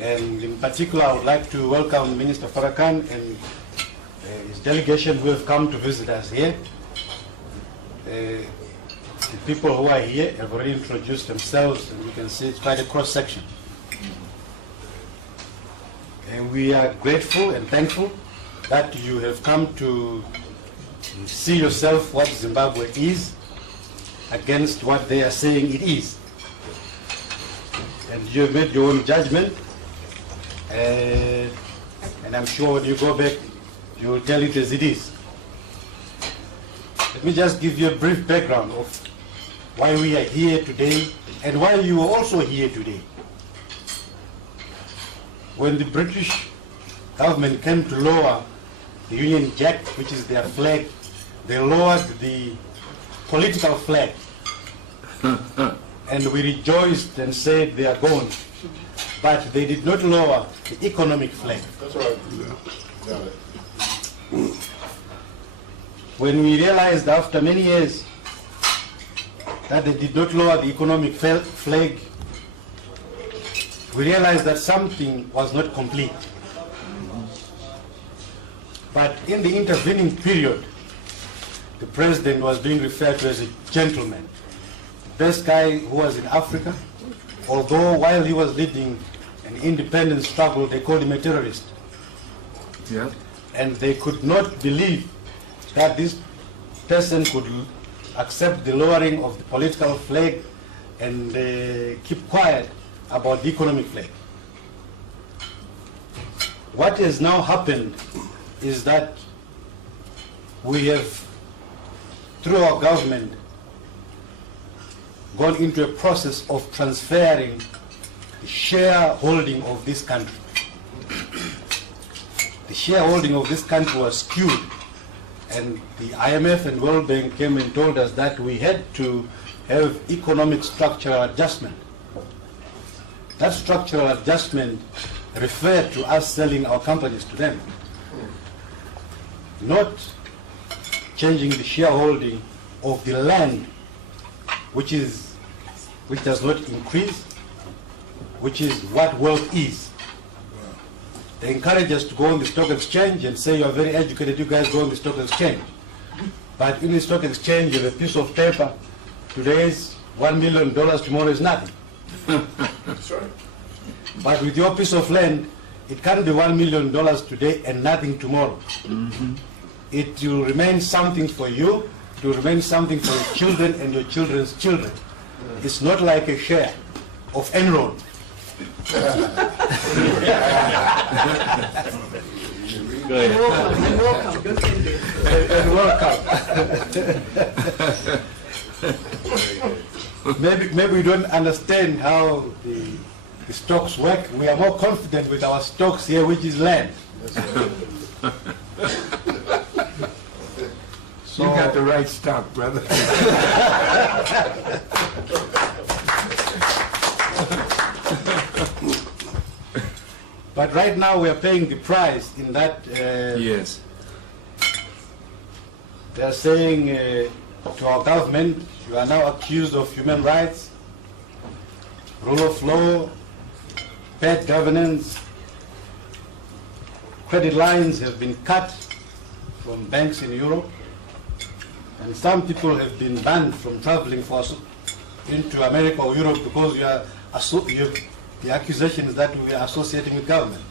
And in particular, I would like to welcome Minister Farrakhan and his delegation who have come to visit us here. The people who are here have already introduced themselves, and you can see it's quite a cross-section. And we are grateful and thankful that you have come to see yourself what Zimbabwe is against what they are saying it is. And you have made your own judgment, and I'm sure when you go back, you will tell it as it is. Let me just give you a brief background of why we are here today and why you are also here today. When the British government came to lower the Union Jack, which is their flag, they lowered the political flag. And we rejoiced and said they are gone. But they did not lower the economic flag. That's right. Yeah. When we realized after many years that they did not lower the economic flag, we realized that something was not complete. But in the intervening period, the president was being referred to as a gentleman. The best guy who was in Africa, although while he was leading an independence struggle, they called him a terrorist. Yeah. And they could not believe that this person could accept the lowering of the political flag and keep quiet about the economic flag. What has now happened is that we have, through our government, gone into a process of transferring the shareholding of this country. The shareholding of this country was skewed, and the IMF and World Bank came and told us that we had to have economic structural adjustment. That structural adjustment referred to us selling our companies to them, not changing the shareholding of the land, which does not increase, which is what wealth is. They encourage us to go on the stock exchange and say, you are very educated, you guys go on the stock exchange. But in the stock exchange, you have a piece of paper, today is $1 million, tomorrow is nothing. Sorry. But with your piece of land, it can be $1 million today and nothing tomorrow. Mm-hmm. It will remain something for you, it will remain something for your children and your children's children. It's not like a share of Enron. Go ahead. And welcome. Maybe we don't understand how the stocks work. We are more confident with our stocks here, which is land. So, you got the right stock, brother. But right now we are paying the price in that. Yes. They are saying to our government, you are now accused of human rights, rule of law, bad governance. Credit lines have been cut from banks in Europe, and some people have been banned from traveling into America or Europe because the accusation is that we are associating with government.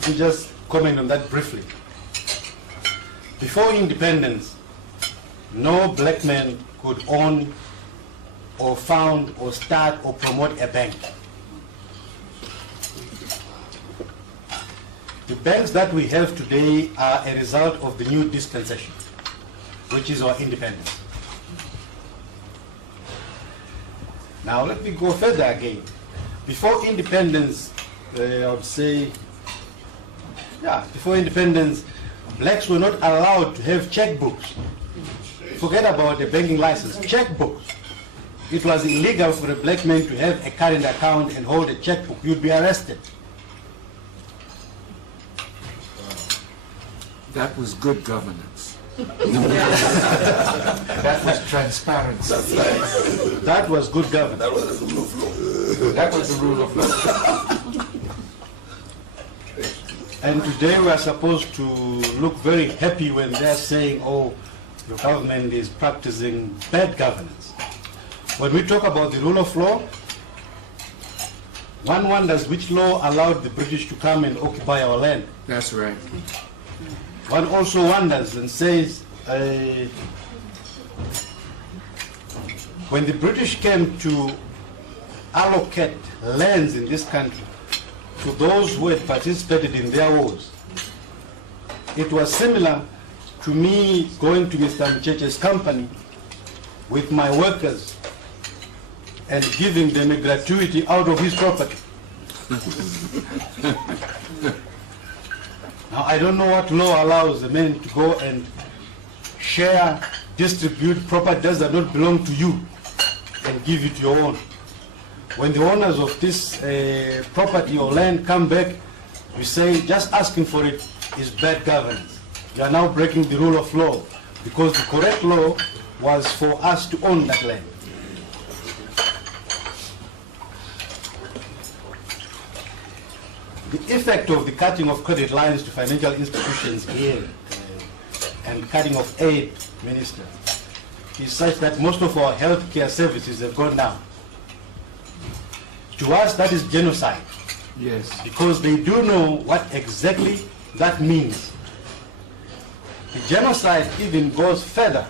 Let me just comment on that briefly. Before independence, no black man could own or found or start or promote a bank. The banks that we have today are a result of the new dispensation, which is our independence. Now let me go further again. Before independence, I would say, before independence, blacks were not allowed to have checkbooks. Forget about a banking license, checkbooks. It was illegal for a black man to have a current account and hold a checkbook. You'd be arrested. That was good governance. That was transparency. That was good governance. That was the rule of law. That was the rule of law. And today we are supposed to look very happy when they're saying, oh, your government is practicing bad governance. When we talk about the rule of law, one wonders which law allowed the British to come and occupy our land. That's right. One also wonders and says, when the British came to allocate lands in this country to those who had participated in their wars, it was similar to me going to Mr. Mcheche's company with my workers and giving them a gratuity out of his property. Now, I don't know what law allows a man to go and share, distribute property that does not belong to you and give it your own. When the owners of this property or land come back, we say just asking for it is bad governance. You are now breaking the rule of law because the correct law was for us to own that land. The effect of the cutting of credit lines to financial institutions here and cutting of aid, Minister, is such that most of our healthcare services have gone down. To us, that is genocide, Yes. because they do know what exactly that means. The genocide even goes further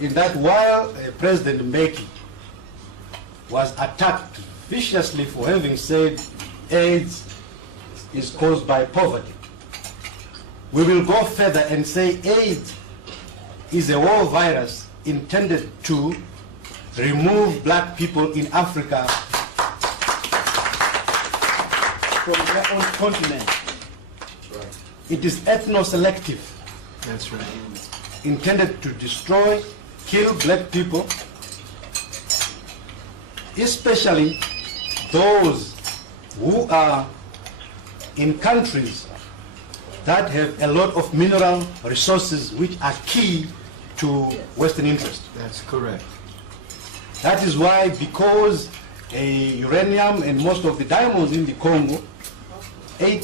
in that while President Mbeki was attacked viciously for having said AIDS is caused by poverty, we will go further and say AIDS is a war virus intended to remove black people in Africa from their own continent. It is ethno-selective, That's right. intended to destroy, kill black people, especially those who are in countries that have a lot of mineral resources which are key to Western interest. That's correct. That is why, because uranium and most of the diamonds in the Congo, the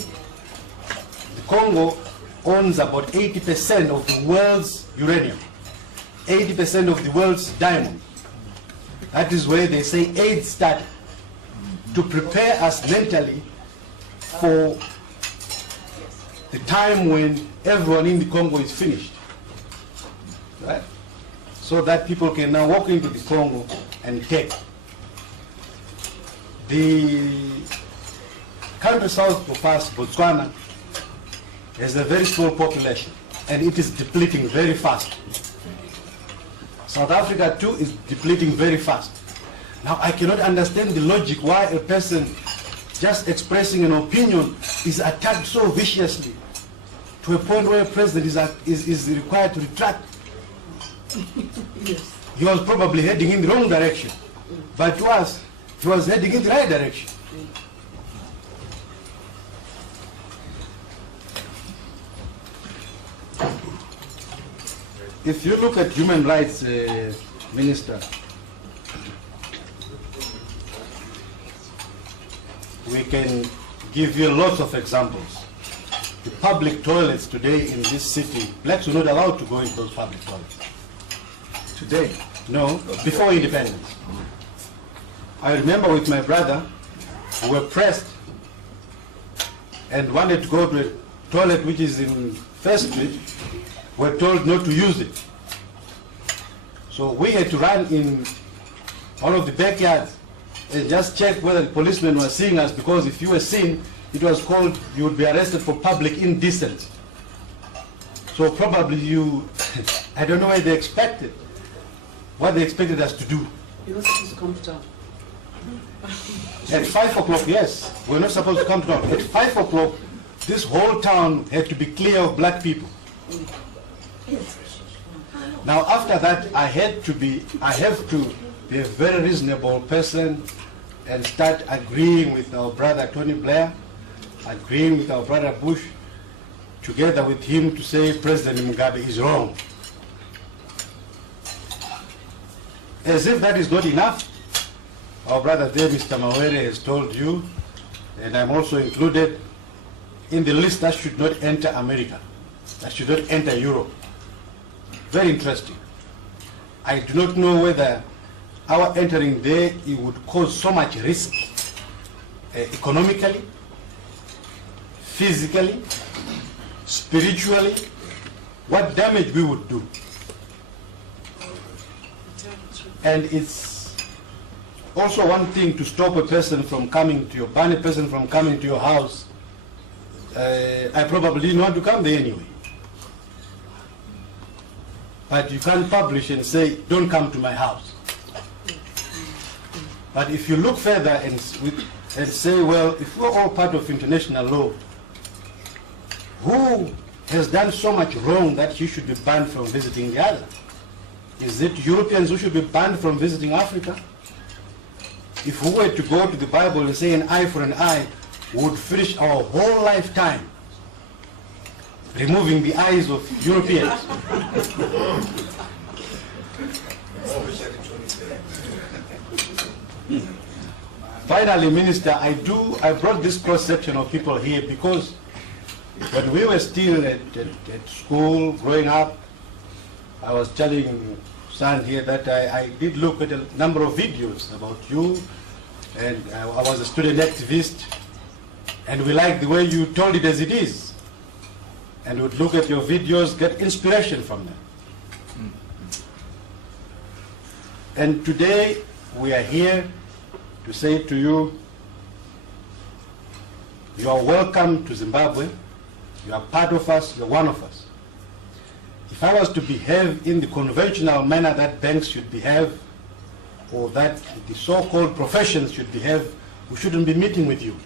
Congo owns about 80% of the world's uranium, 80% of the world's diamond. That is where they say AIDS started, to prepare us mentally for the time when everyone in the Congo is finished, right? So that people can now walk into the Congo and take. The country south of us, Botswana, has a very small population, and it is depleting very fast. South Africa too is depleting very fast. Now I cannot understand the logic why a person just expressing an opinion is attacked so viciously to a point where a president is required to retract. He was probably heading in the wrong direction, but to us, he was heading in the right direction. If you look at human rights, Minister, we can give you lots of examples. The public toilets today in this city, blacks were not allowed to go into those public toilets. Today. No, before independence. I remember with my brother, we were pressed and wanted to go to a toilet which is in First Street. We were told not to use it. So we had to run in one of the backyards and just check whether the policemen were seeing us, because if you were seen, it was called, you would be arrested for public indecency. So probably you, I don't know what they expected us to do. You're not supposed to come to town. At 5 o'clock, yes, we're not supposed to come to town. At 5 o'clock, this whole town had to be clear of black people. Now after that, I have to be a very reasonable person and start agreeing with our brother Tony Blair, agreeing with our brother Bush, together with him to say President Mugabe is wrong. As if that is not enough, our brother there, Mr. Mawere, has told you, and I'm also included, in the list that should not enter America, that should not enter Europe. Very interesting. I do not know whether our entering there, it would cause so much risk, economically, physically, spiritually, what damage we would do. And it's also one thing to stop a person from coming to ban a person from coming to your house. I probably didn't want to come there anyway. But you can't publish and say, don't come to my house. But if you look further and say, well, if we're all part of international law, who has done so much wrong that he should be banned from visiting the other? Is it Europeans who should be banned from visiting Africa? If we were to go to the Bible and say an eye for an eye, we would finish our whole lifetime removing the eyes of Europeans. Finally, Minister, I brought this cross-section of people here because when we were still at school, growing up, I was telling son here that I did look at a number of videos about you, and I was a student activist, and we liked the way you told it as it is, and would look at your videos, get inspiration from them. And today we are here to say to you, you are welcome to Zimbabwe, you are part of us, you are one of us. If I was to behave in the conventional manner that banks should behave, or that the so-called professions should behave, we shouldn't be meeting with you.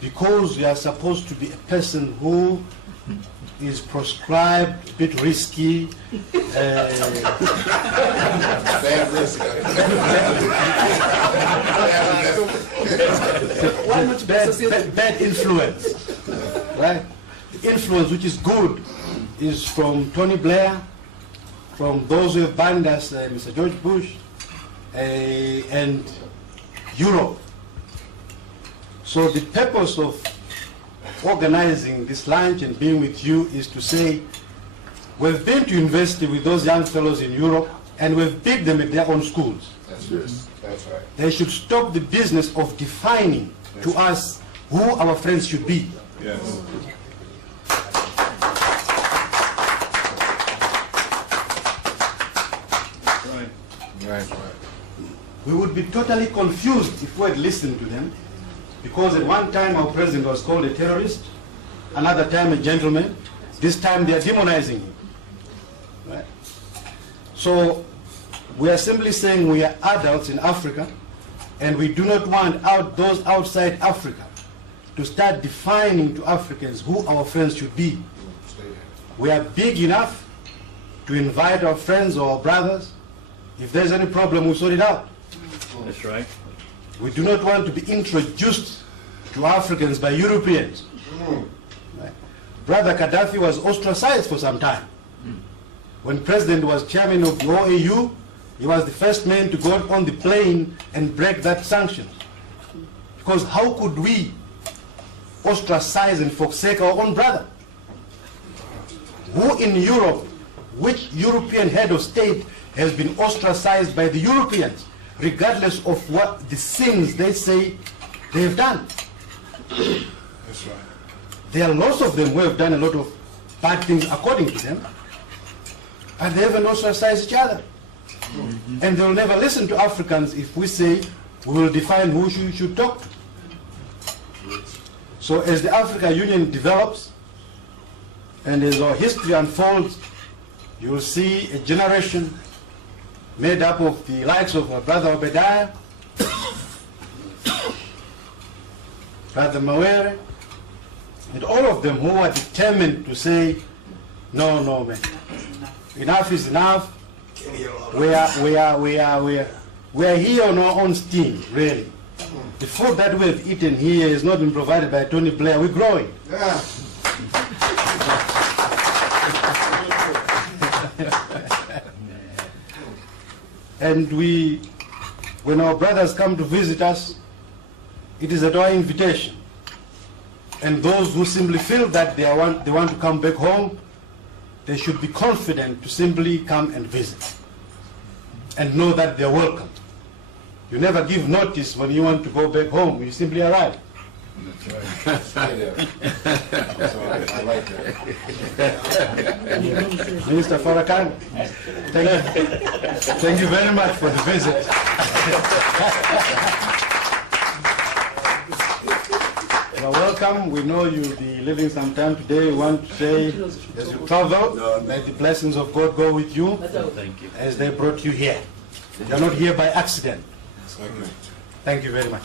Because you are supposed to be a person who is proscribed, a bit risky, Bad risk. bad influence, right? The influence which is good is from Tony Blair, from those who have banned us, Mr. George Bush, and Europe. So the purpose of organizing this lunch and being with you is to say, we've been to university with those young fellows in Europe, and we've beat them at their own schools. That's right. They should stop the business of defining to us who our friends should be. Yes. Right. We would be totally confused if we had listened to them, because at one time our president was called a terrorist, another time a gentleman, this time they are demonizing him. Right? So we are simply saying we are adults in Africa, and we do not want those outside Africa to start defining to Africans who our friends should be. We are big enough to invite our friends or our brothers. If there's any problem, we sort it out. That's right. We do not want to be introduced to Africans by Europeans. Right? Brother Gaddafi was ostracized for some time. When President was chairman of the OAU, he was the first man to go on the plane and break that sanction. Because how could we ostracize and forsake our own brother? Who in Europe, which European head of state has been ostracized by the Europeans, regardless of what the sins they say they have done? That's right. There are lots of them who have done a lot of bad things according to them, but they haven't ostracized each other. And they will never listen to Africans if we say we will define who you should talk to. So as the African Union develops, and as our history unfolds, you will see a generation made up of the likes of my brother Obadiah, Brother Mawere, and all of them who are determined to say, no, man, enough is enough. We are here on our own steam, really. The food that we have eaten here has not been provided by Tony Blair. We're growing. Yeah. And when our brothers come to visit us, it is at our invitation. And those who simply feel that they want to come back home, they should be confident to simply come and visit and know that they're welcome. You never give notice when you want to go back home. You simply arrive. That's right. That's right. I like that. Minister Farrakhan, thank you very much for the visit. You're welcome. We know you'll be leaving some time today. We want to say, as you travel, may the blessings of God go with you. Thank you. As they brought you here. You're not here by accident. Okay. Thank you very much.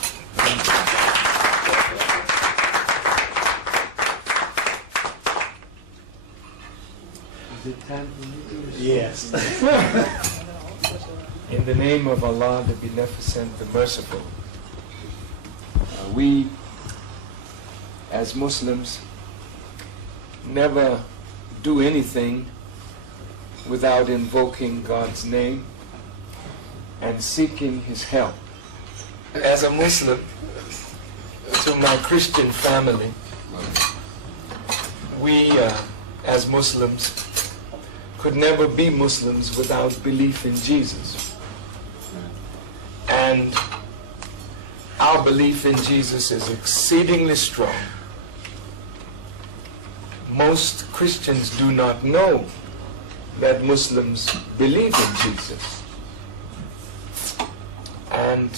Is it time for me to? Yes. In the name of Allah, the Beneficent, the Merciful, we as Muslims never do anything without invoking God's name and seeking His help. As a Muslim, to my Christian family, we as Muslims could never be Muslims without belief in Jesus. And our belief in Jesus is exceedingly strong. Most Christians do not know that Muslims believe in Jesus. And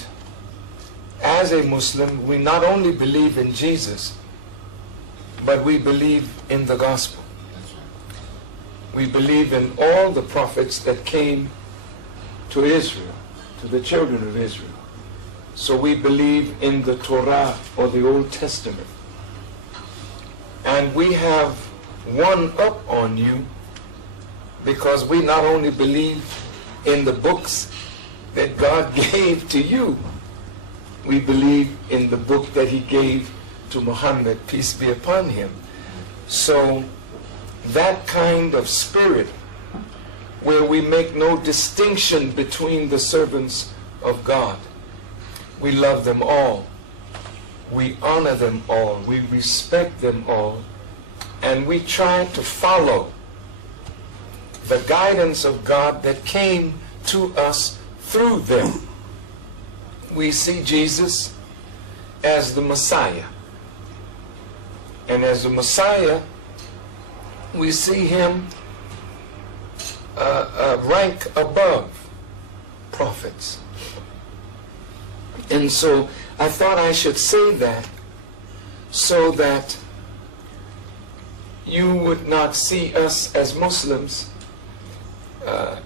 as a Muslim, we not only believe in Jesus, but we believe in the gospel. We believe in all the prophets that came to Israel, to the children of Israel. So we believe in the Torah, or the Old Testament. And we have one up on you because we not only believe in the books that God gave to you, we believe in the book that He gave to Muhammad, peace be upon him. So that kind of spirit, where we make no distinction between the servants of God, we love them all, we honor them all, we respect them all, and we try to follow the guidance of God that came to us through them. We see Jesus as the Messiah. And as the Messiah, we see Him rank above prophets. And so I thought I should say that so that you would not see us as Muslims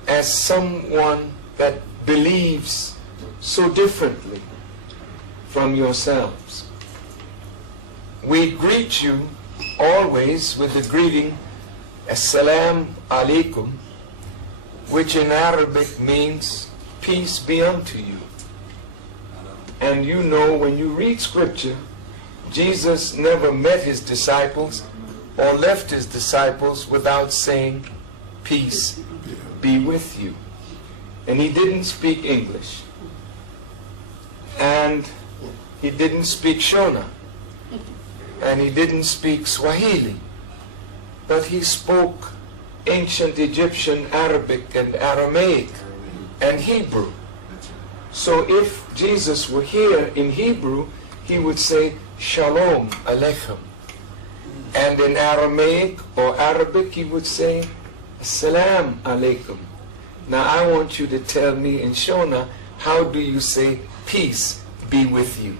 as someone that believes so differently from yourselves. We greet you always with the greeting Assalamu alaikum, which in Arabic means peace be unto you. And you know, when you read scripture, Jesus never met His disciples or left His disciples without saying, peace be with you. And He didn't speak English. And He didn't speak Shona. And He didn't speak Swahili. But He spoke ancient Egyptian, Arabic, and Aramaic, and Hebrew. So if Jesus were here in Hebrew, He would say, Shalom Aleichem. And in Aramaic or Arabic, He would say, Assalam Alaikum. Now I want you to tell me in Shona, how do you say, peace be with you?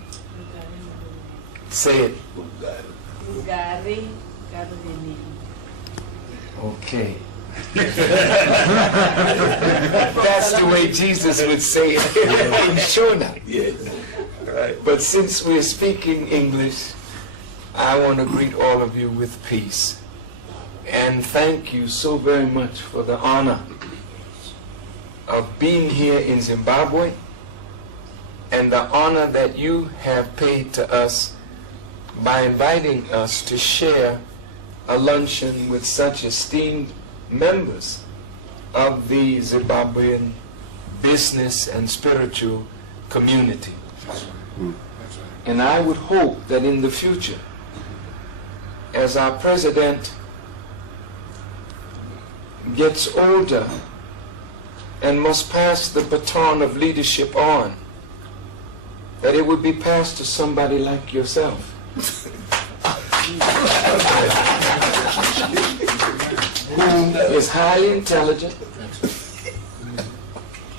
Say it. Okay. That's the way Jesus would say it in Shona. Yes. Right. But since we're speaking English, I want to greet all of you with peace. And thank you so very much for the honor of being here in Zimbabwe, and the honor that you have paid to us by inviting us to share a luncheon with such esteemed members of the Zimbabwean business and spiritual community. That's right. That's right. And I would hope that in the future, as our president gets older and must pass the baton of leadership on, that it would be passed to somebody like yourself. Who is highly intelligent,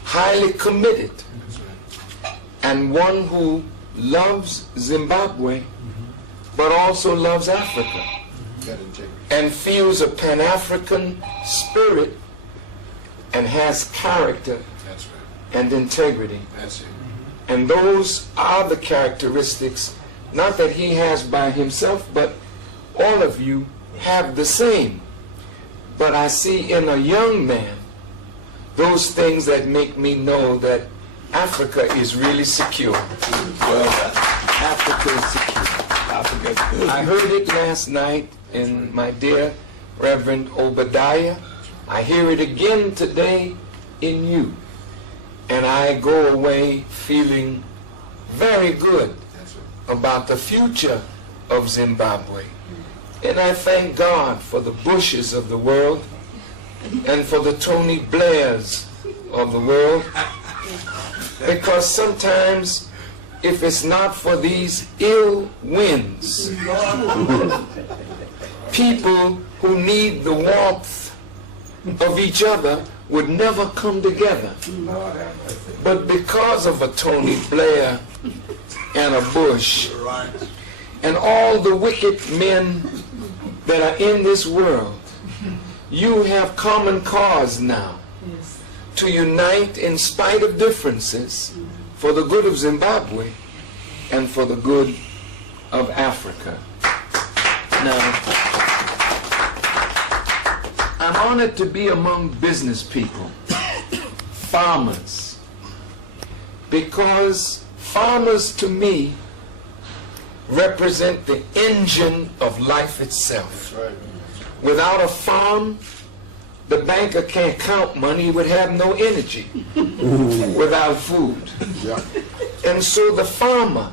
highly committed, and one who loves Zimbabwe, but also loves Africa, Got integrity. and feels a Pan-African spirit and has character That's right. and integrity. That's it. And those are the characteristics, not that he has by himself, but all of you have the same. But I see in a young man those things that make me know that Africa is really secure. Africa is secure. I heard it last night in my dear Reverend Obadiah. I hear it again today in you. And I go away feeling very good That's it. about the future of Zimbabwe. And I thank God for the Bushes of the world and for the Tony Blairs of the world. Because sometimes, if it's not for these ill winds, people who need the warmth of each other would never come together. But because of a Tony Blair and a Bush and all the wicked men that are in this world, you have common cause now to unite in spite of differences for the good of Zimbabwe and for the good of Africa. Now, I'm honored to be among business people, farmers, because farmers to me represent the engine of life itself. That's right. Without a farm, the banker can't count money, he would have no energy without food. Yeah. And so the farmer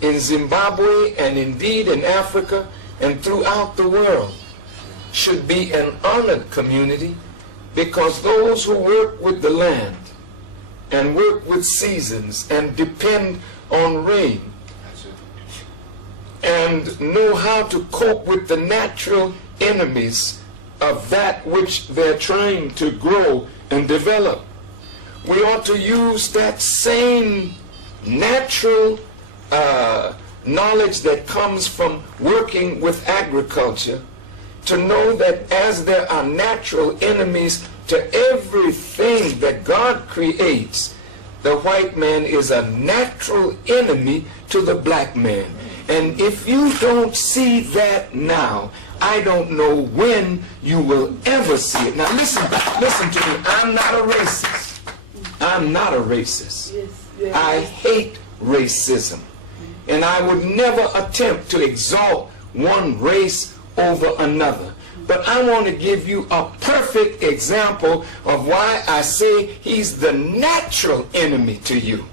in Zimbabwe and indeed in Africa and throughout the world should be an honored community, because those who work with the land and work with seasons and depend on rain That's it. and know how to cope with the natural enemies of that which they're trying to grow and develop. We ought to use that same natural knowledge that comes from working with agriculture to know that as there are natural enemies to everything that God creates, the white man is a natural enemy to the black man. And if you don't see that now, I don't know when you will ever see it. Now listen to me. I'm not a racist. I'm not a racist. I hate racism. And I would never attempt to exalt one race over another. But I want to give you a perfect example of why I say he's the natural enemy to you.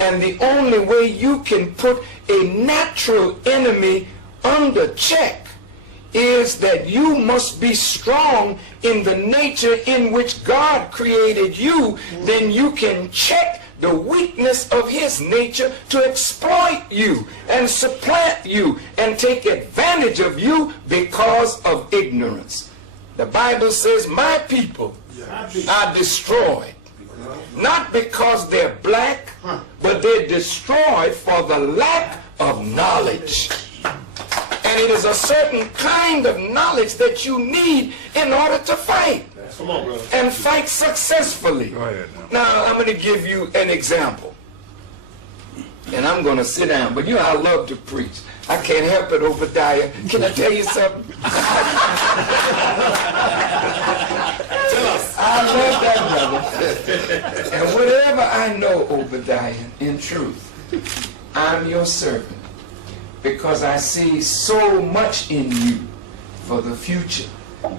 And the only way you can put a natural enemy under check is that you must be strong in the nature in which God created you. Then you can check the weakness of his nature to exploit you and supplant you and take advantage of you because of ignorance. The Bible says, my people are destroyed, not because they're black, but they're destroyed for the lack of knowledge. And it is a certain kind of knowledge that you need in order to fight. Come on, brother. And fight successfully. Go ahead Now, I'm going to give you an example. And I'm going to sit down. But you know, I love to preach. I can't help it, Obadiah. Can I tell you something? Tell us. I love that, brother. And whatever I know, Obadiah, in truth, I'm your servant. Because I see so much in you for the future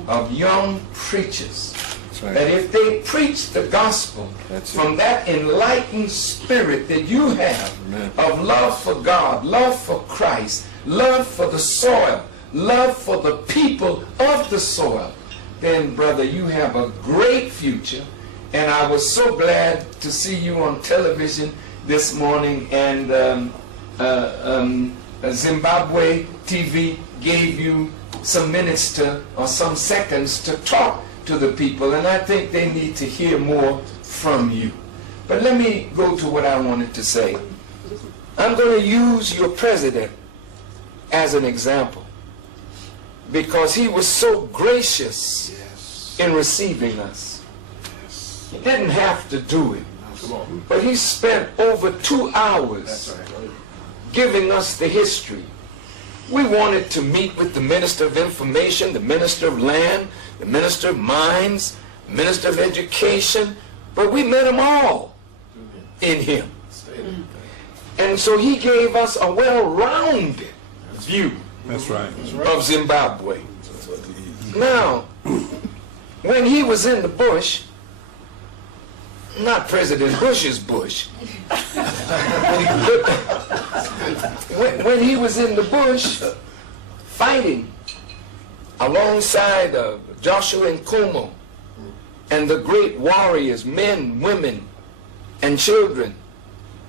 of young preachers That's right. that if they preach the gospel That's it. from that enlightened spirit that you have Amen. of love for God, love for Christ, love for the soil, love for the people of the soil, then, brother, you have a great future. And I was so glad to see you on television this morning, and Zimbabwe TV gave you some minutes to, or some seconds to talk to the people, and I think they need to hear more from you. But let me go to what I wanted to say. I'm going to use your president as an example, because he was so gracious in receiving us. He didn't have to do it, Come on. but he spent over 2 hours That's right. giving us the history. We wanted to meet with the Minister of Information, the Minister of Land, the Minister of Mines, the Minister of Education, but we met them all in him. And so he gave us a well-rounded view That's right. of Zimbabwe. Now, when he was in the bush, not President Bush's bush, when he was in the bush fighting alongside Joshua and Nkomo and the great warriors, men, women, and children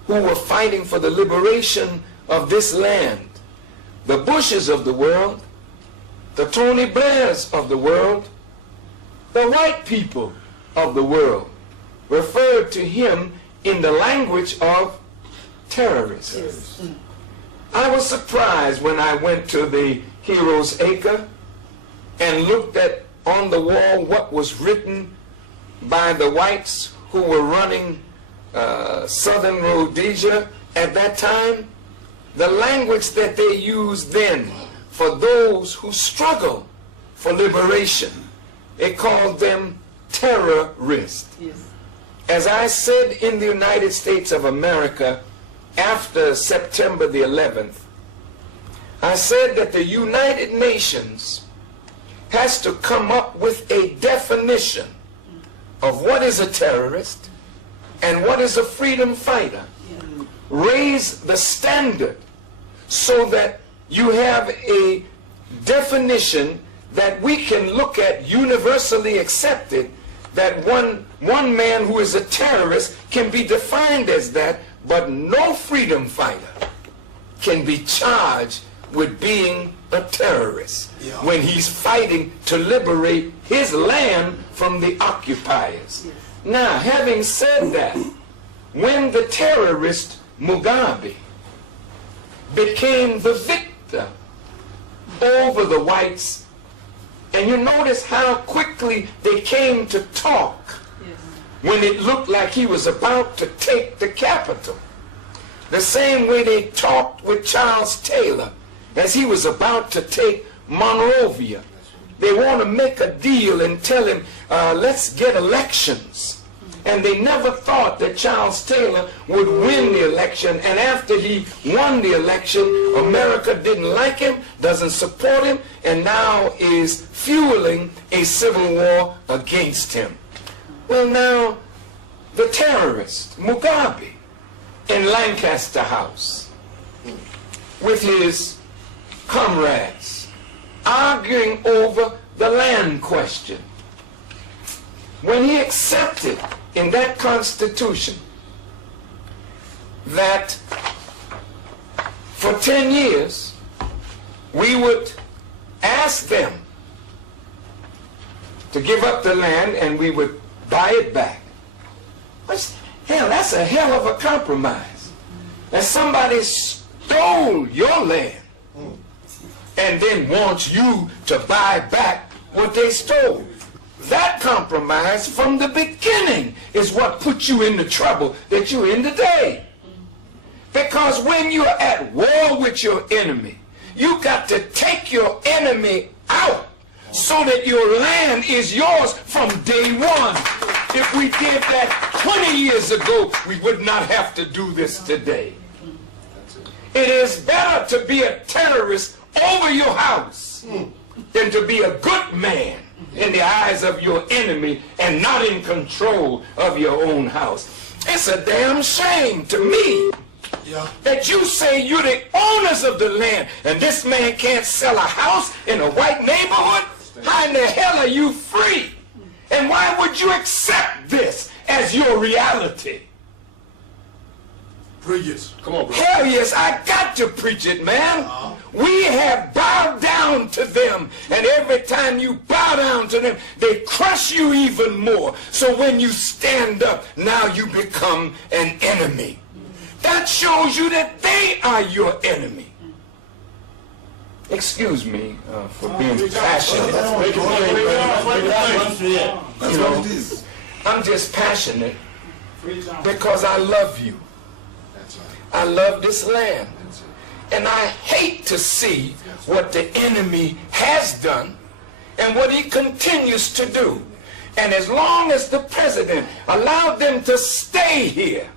who were fighting for the liberation of this land, the Bushes of the world, the Tony Blairs of the world, the white people of the world referred to him in the language of terrorists. Yes. I was surprised when I went to the Heroes Acre and looked at on the wall what was written by the whites who were running Southern Rhodesia at that time. The language that they used then for those who struggle for liberation, they called them terrorists. Yes. As I said in the United States of America after September the 11th, I said that the United Nations has to come up with a definition of what is a terrorist and what is a freedom fighter. Raise the standard so that you have a definition that we can look at universally accepted, that one man who is a terrorist can be defined as that, but no freedom fighter can be charged with being a terrorist when he's fighting to liberate his land from the occupiers. Now, having said that, when the terrorist Mugabe became the victor over the whites, and you notice how quickly they came to talk when it looked like he was about to take the capital. The same way they talked with Charles Taylor as he was about to take Monrovia. They want to make a deal and tell him, let's get elections. And they never thought that Charles Taylor would win the election. And after he won the election, America didn't like him, doesn't support him, and now is fueling a civil war against him. Well, now, the terrorist, Mugabe, in Lancaster House, with his comrades, arguing over the land question. When he accepted in that Constitution that for 10 years we would ask them to give up the land and we would buy it back. Hell, that's a hell of a compromise. That somebody stole your land and then wants you to buy back what they stole. That compromise from the beginning is what put you in the trouble that you're in today. Because when you're at war with your enemy, you got to take your enemy out so that your land is yours from day one. If we did that 20 years ago, we would not have to do this today. It is better to be a terrorist over your house than to be a good man in the eyes of your enemy and not in control of your own house. It's a damn shame to me that you say you're the owners of the land and this man can't sell a house in a white neighborhood. How in the hell are you free? And why would you accept this as your reality? Preach it. Come on, bro. Hell yes, I got to preach it, man. We have bowed down to them, and every time you bow down to them, they crush you even more. So when you stand up, now you become an enemy. That shows you that they are your enemy. Excuse me for being passionate. You know, I'm just passionate because I love you. I love this land. And I hate to see what the enemy has done and what he continues to do. And as long as the president allowed them to stay here,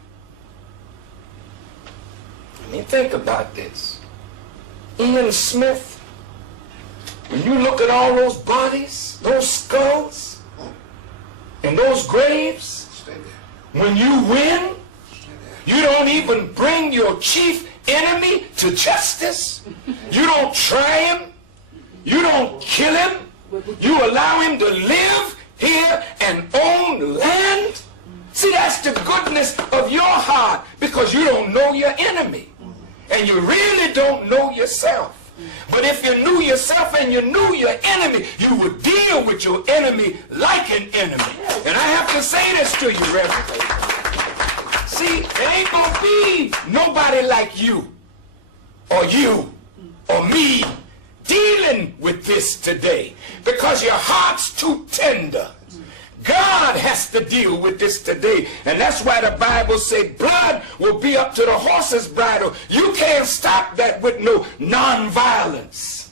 I mean, think about this. Ian Smith, when you look at all those bodies, those skulls, and those graves, when you win, you don't even bring your chief enemy to justice. You don't try him. You don't kill him. You allow him to live here and own land. See, that's the goodness of your heart, because you don't know your enemy. And you really don't know yourself. But if you knew yourself and you knew your enemy, you would deal with your enemy like an enemy. And I have to say this to you, Reverend. See, there ain't gonna be nobody like you or me dealing with this today, because your heart's too tender. God has to deal with this today. And that's why the Bible says blood will be up to the horse's bridle. You can't stop that with no nonviolence.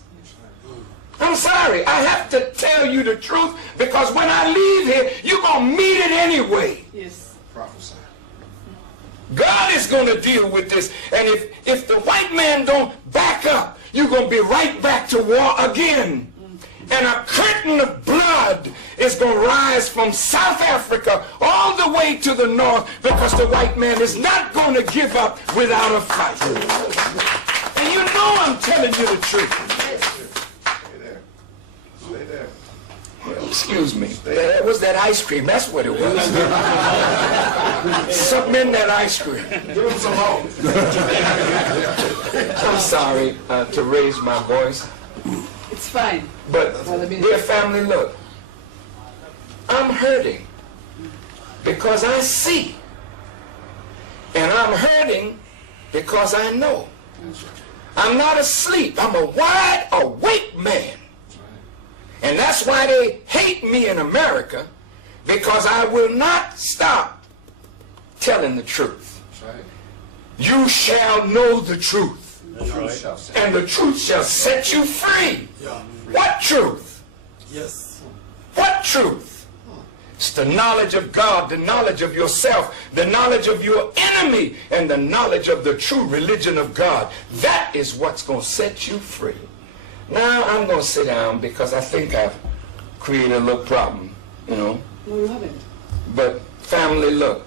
I'm sorry, I have to tell you the truth, because when I leave here, you're going to meet it anyway. Yes. Prophesy. God is going to deal with this. And if the white man don't back up, you're going to be right back to war again. And a curtain of blood is going to rise from South Africa all the way to the north, because the white man is not going to give up without a fight. And you know I'm telling you the truth. Stay there. Stay there. Excuse me. That was that ice cream. That's what it was. Something in that ice cream. Give him some hope. I'm sorry to raise my voice. It's fine. But, dear family, look. I'm hurting because I see. And I'm hurting because I know. I'm not asleep. I'm a wide awake man. And that's why they hate me in America, because I will not stop telling the truth. You shall know the truth, and the truth shall set you free. What truth? Yes. What truth? It's the knowledge of God, the knowledge of yourself, the knowledge of your enemy, and the knowledge of the true religion of God. That is what's going to set you free. Now I'm going to sit down, because I think I've created a little problem, you know. No, you haven't. But family, look.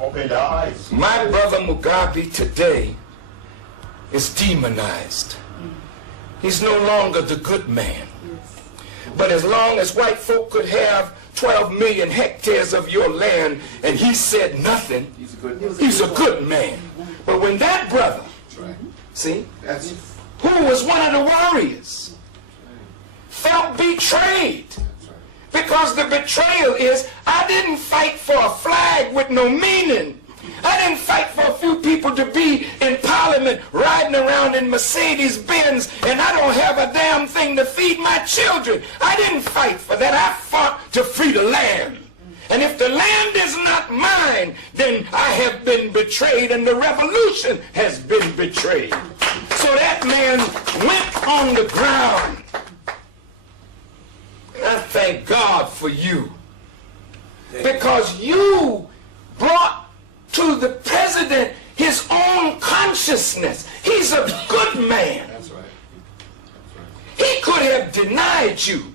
Open your eyes. My brother Mugabe today is demonized. He's no longer the good man. But as long as white folk could have 12 million hectares of your land and he said nothing, he's a good man. But when that brother, see, who was one of the warriors, felt betrayed, because the betrayal is, I didn't fight for a flag with no meaning. I didn't fight for a few people to be in Parliament riding around in Mercedes Benz, and I don't have a damn thing to feed my children. I didn't fight for that. I fought to free the land. And if the land is not mine, then I have been betrayed, and the revolution has been betrayed. So that man went on the ground. And I thank God for you, because you brought to the president his own consciousness. He's a good man. That's right. He could have denied you,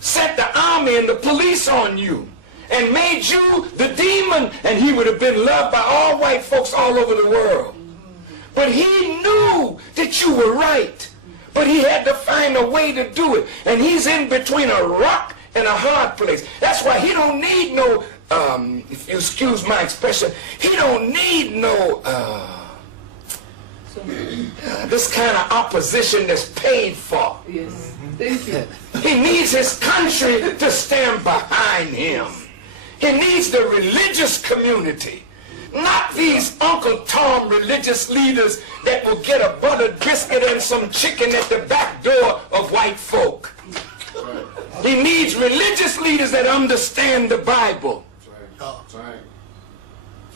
sent the army and the police on you and made you the demon, and he would have been loved by all white folks all over the world. But he knew that you were right. But he had to find a way to do it. And he's in between a rock and a hard place. That's why he don't need no, if you excuse my expression, he don't need no, this kind of opposition that's paid for. Yes. Thank you. He needs his country to stand behind him. He needs the religious community. Not these Uncle Tom religious leaders that will get a buttered biscuit and some chicken at the back door of white folk. He needs religious leaders that understand the Bible. That's right.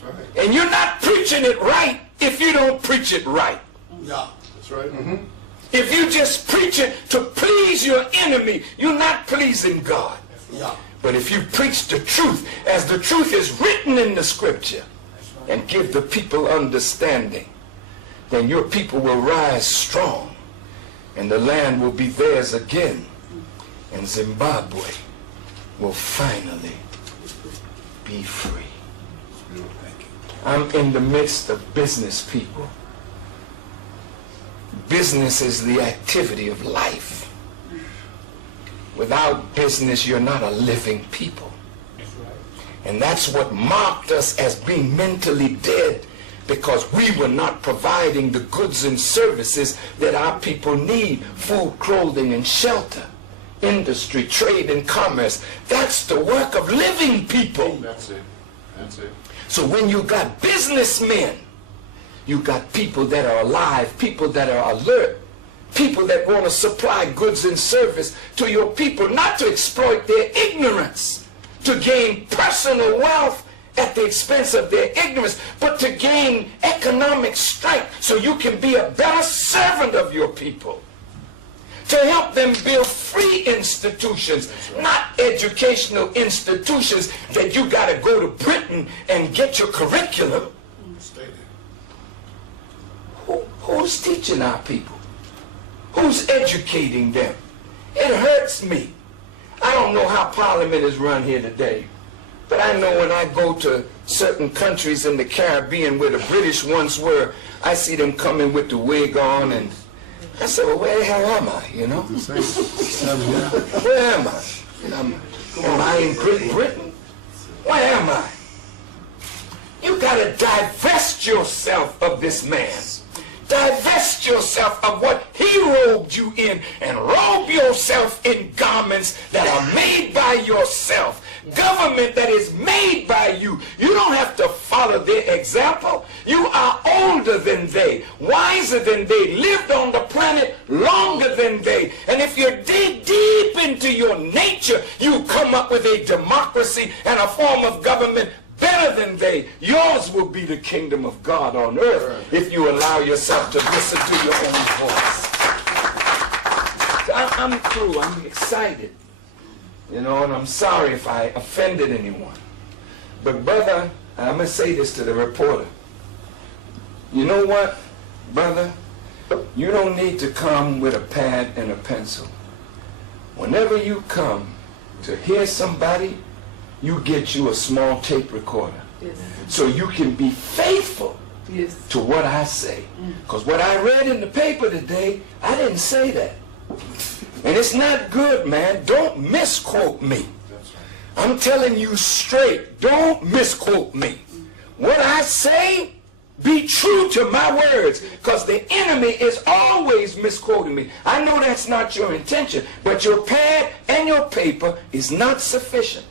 That's right. And you're not preaching it right if you don't preach it right. Yeah. That's right. Mm-hmm. If you just preach it to please your enemy, you're not pleasing God. Yeah. But if you preach the truth, as the truth is written in the scripture, and give the people understanding, then your people will rise strong, and the land will be theirs again, and Zimbabwe will finally be free. I'm in the midst of business people. Business is the activity of life. Without business, you're not a living people. And that's what marked us as being mentally dead, because we were not providing the goods and services that our people need: food, clothing, and shelter, industry, trade, and commerce. That's the work of living people. That's it. That's it. So when you got businessmen, you got people that are alive, people that are alert, people that want to supply goods and service to your people, not to exploit their ignorance, to gain personal wealth at the expense of their ignorance, but to gain economic strength so you can be a better servant of your people. To help them build free institutions, not educational institutions that you got to go to Britain and get your curriculum. Stay there. Who's teaching our people? Who's educating them? It hurts me. I don't know how Parliament is run here today, but I know when I go to certain countries in the Caribbean where the British once were, I see them coming with the wig on, and I say, well, where the hell am I, you know? Where am I? Am I in Great Britain? Where am I? You got to divest yourself of this man. Divest yourself of what he robed you in, and robe yourself in garments that are made by yourself. Government that is made by you. You don't have to follow their example. You are older than they, wiser than they, lived on the planet longer than they. And if you dig deep into your nature, you come up with a democracy and a form of government better than they. Yours will be the kingdom of God on earth if you allow yourself to listen to your own voice. So I'm through. I'm excited. You know, and I'm sorry if I offended anyone. But brother, I'm going to say this to the reporter. You know what, brother? You don't need to come with a pad and a pencil. Whenever you come to hear somebody, you get you a small tape recorder. Yes. So you can be faithful Yes. to what I say. Because what I read in the paper today, I didn't say that. And it's not good, man. Don't misquote me. I'm telling you straight, don't misquote me. What I say, be true to my words, because the enemy is always misquoting me. I know that's not your intention, but your pad and your paper is not sufficient.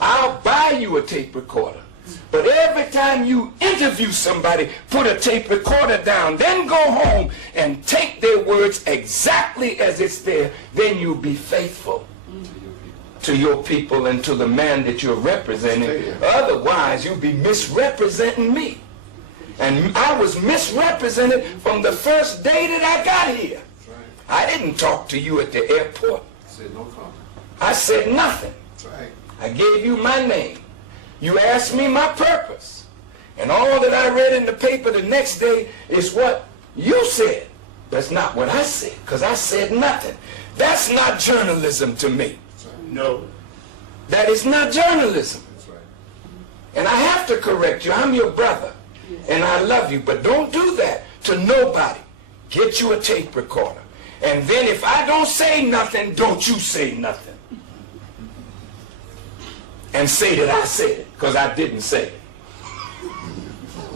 I'll buy you a tape recorder. But every time you interview somebody, put a tape recorder down, then go home and take their words exactly as it's there. Then you'll be faithful to your people and to the man that you're representing. Otherwise, you'll be misrepresenting me. And I was misrepresented from the first day that I got here. I didn't talk to you at the airport. I said nothing. I gave you my name. You asked me my purpose. And all that I read in the paper the next day is what you said. That's not what I said, because I said nothing. That's not journalism to me. No. That is not journalism. That's right. And I have to correct you. I'm your brother. And I love you. But don't do that to nobody. Get you a tape recorder. And then if I don't say nothing, don't you say nothing. And say that I said it, because I didn't say it.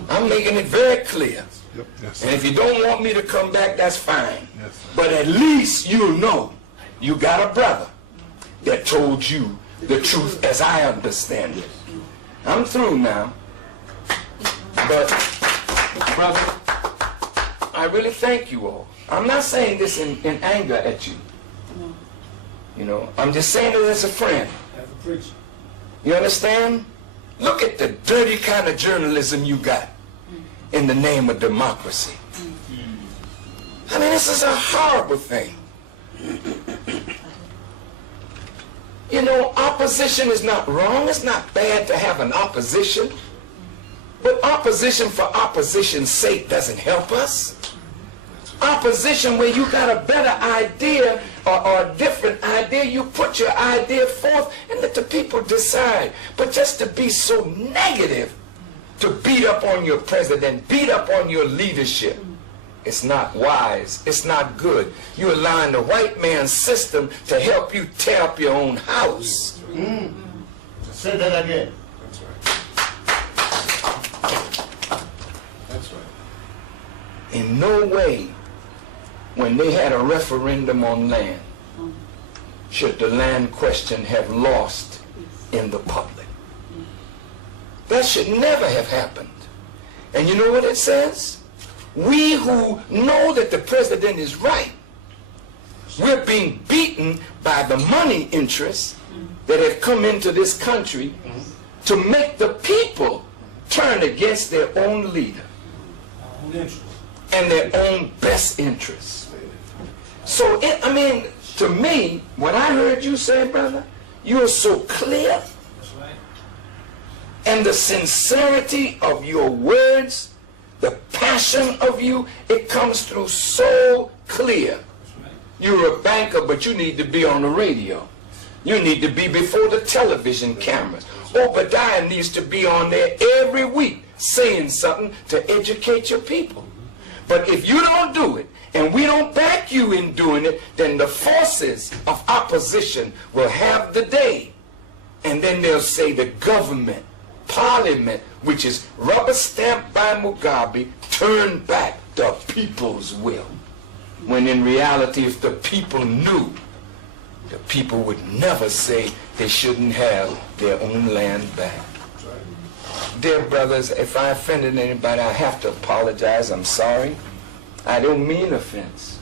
I'm making it very clear. Yep. Yes. And if you don't want me to come back, that's fine. Yes, sir. But at least you'll know you got a brother that told you the truth as I understand it. I'm through now. But, brother, I really thank you all. I'm not saying this in anger at you. You know, I'm just saying it as a friend. You understand? Look at the dirty kind of journalism you got in the name of democracy. I mean, this is a horrible thing. You know, opposition is not wrong. It's not bad to have an opposition. But opposition for opposition's sake doesn't help us. Opposition where you got a better idea or a different idea, you put your idea forth and let the people decide. But just to be so negative, to beat up on your president, beat up on your leadership, it's not wise. It's not good. You're allowing the white man's system to help you tear up your own house. Say that again. That's right. In no way, when they had a referendum on land, should the land question have lost in the public. That should never have happened. And you know what it says? We who know that the president is right, we're being beaten by the money interests that have come into this country to make the people turn against their own leader and their own best interests. So, I mean, to me, what I heard you say, brother, you are so clear. And the sincerity of your words, the passion of you, it comes through so clear. You're a banker, but you need to be on the radio. You need to be before the television cameras. Obadiah needs to be on there every week saying something to educate your people. But if you don't do it, and we don't back you in doing it, then the forces of opposition will have the day. And then they'll say the government, parliament, which is rubber stamped by Mugabe, turned back the people's will. When in reality, if the people knew, the people would never say they shouldn't have their own land back. Dear brothers, if I offended anybody, I have to apologize. I'm sorry. I don't mean offense.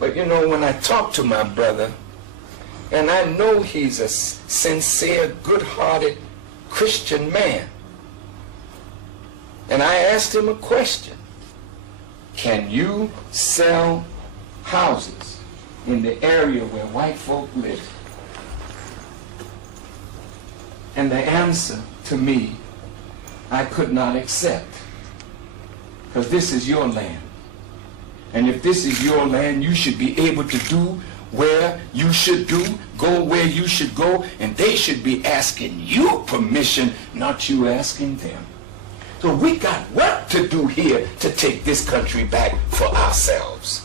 But you know, when I talk to my brother, and I know he's a sincere, good-hearted Christian man, and I asked him a question: can you sell houses in the area where white folk live? And the answer to me, I could not accept. Because this is your land. And if this is your land, you should be able to do where you should do, go where you should go, and they should be asking you permission, not you asking them. So we got work to do here to take this country back for ourselves.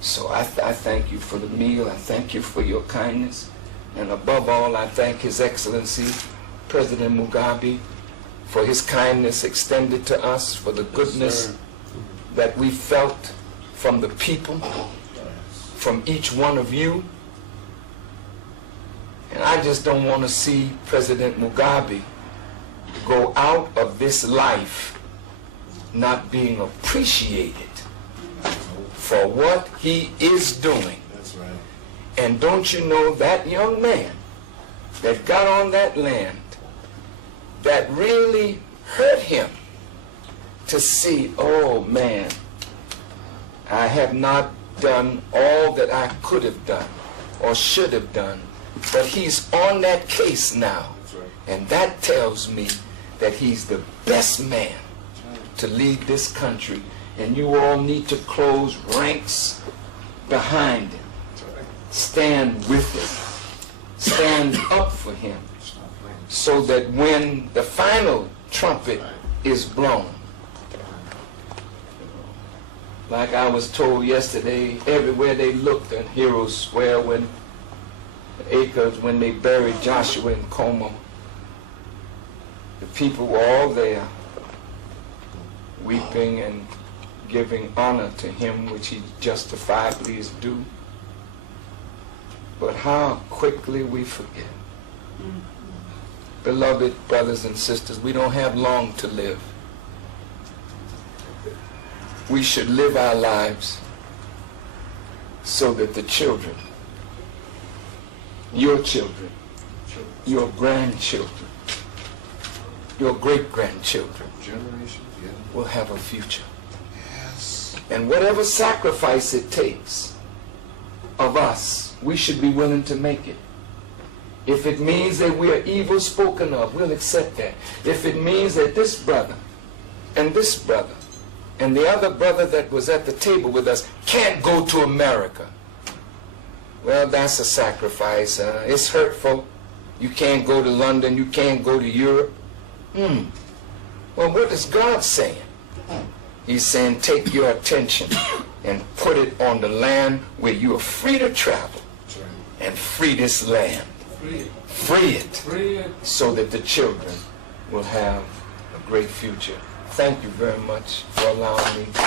So I thank you for the meal. I thank you for your kindness. And above all, I thank His Excellency, President Mugabe, for his kindness extended to us, for the goodness that we felt from the people, from each one of you. And I just don't want to see President Mugabe go out of this life not being appreciated for what he is doing. That's right. And don't you know that young man that got on that land, that really hurt him to see, oh man, I have not done all that I could have done or should have done, but he's on that case now. That's right. And that tells me that he's the best man to lead this country, and you all need to close ranks behind him. That's right. Stand with him. stand up for him, so that when the final trumpet is blown, like I was told yesterday, everywhere they looked in Heroes Square, when they buried Joshua in Como, the people were all there, weeping and giving honor to him, which he justifiably is due. But how quickly we forget. Beloved brothers and sisters, we don't have long to live. We should live our lives so that the children, your children, your grandchildren, your great-grandchildren will have a future. And whatever sacrifice it takes of us, we should be willing to make it. If it means that we are evil spoken of, we'll accept that. If it means that this brother and the other brother that was at the table with us can't go to America, well, that's a sacrifice. It's hurtful. You can't go to London. You can't go to Europe. Well, what is God saying? He's saying, take your attention and put it on the land where you are free to travel and free this land. Free it so that the children will have a great future. Thank you very much for allowing me to